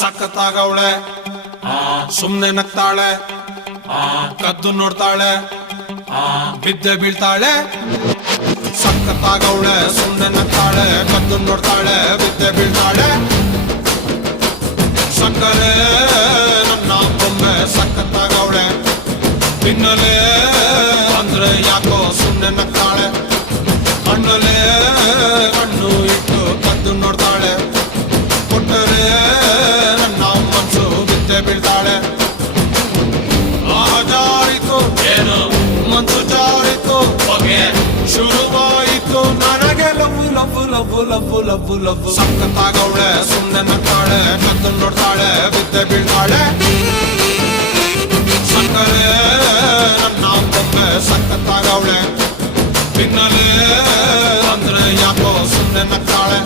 ಸಖತ್ತಾಗವಳೆ ಸುಮ್ನೆ ನಗ್ತಾಳೆ. ಕದ್ದು ನೋಡ್ತಾಳೆ. ಬಿದ್ದೆ ಬೀಳ್ತಾಳೆ. ಸಖತ್ತಾಗವಳೆ ಸುಮ್ನೆ ನಗ್ತಾಳೆ, ಕದ್ದು ನೋಡ್ತಾಳೆ, ಬಿದ್ದೆ ಬೀಳ್ತಾಳೆ. ಸಕ್ಕರೆ ನನ್ನ ಬೊಮ್ಮೆ ಸಖತ್ತಾಗವಳೆ ತಿನ್ನಲೆ ಅಂದ್ರೆ ಯಾಕೋ ಸುಮ್ನೆ ನಗ್ತಾಳೆ. ಆಯ್ತು. ಶುರುವಾಯಿತು ನನಗೆ love love love love love love. ಸಕ್ಕತ್ತಾಗವಳೆ ಸುಮ್ಮನೆ ನಕ್ಕಾಳೆ ಕದ್ದು ನೋಡ್ತಾಳೆ, ಬಿದ್ದೆ ಬೀಳ್ತಾಳೆ. ಸಕ್ಕರೆ, ನನ್ನ ತಪ್ಪೆ ಸಕ್ಕತ್ತಾಗವಳೆ ಪಿನ್ನಲೆ ಅಂದ್ರೆ ಯಾಕೋ ಸುಮ್ಮನೆ ನಕ್ಕಾಳೆ